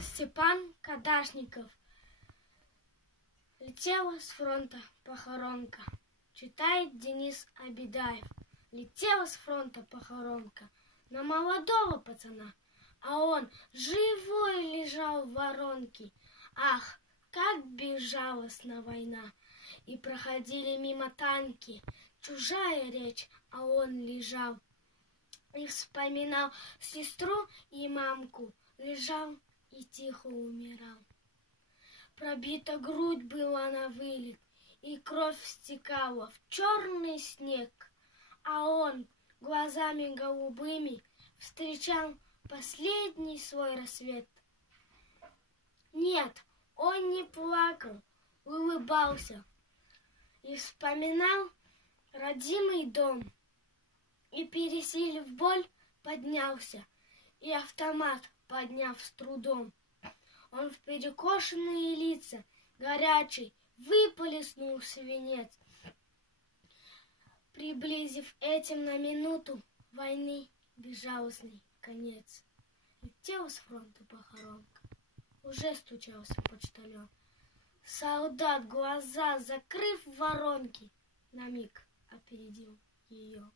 Степан Кадашников. Летела с фронта похоронка. Читает Денис Абидаев. Летела с фронта похоронка на молодого пацана, а он живой лежал в воронке. Ах, как безжалостна война! И проходили мимо танки, чужая речь, а он лежал и вспоминал сестру и мамку, лежал и тихо умирал. Пробита грудь была на вылет, и кровь стекала в черный снег, а он глазами голубыми встречал последний свой рассвет. Нет, он не плакал, улыбался и вспоминал родимый дом, и, пересилив боль, поднялся, и автомат, подняв с трудом, он в перекошенные лица горячий выплеснул свинец, приблизив этим на минуту войны безжалостный конец. Летела с фронта похоронка, уже стучался почтальон. Солдат, глаза закрыв в воронки, на миг опередил ее.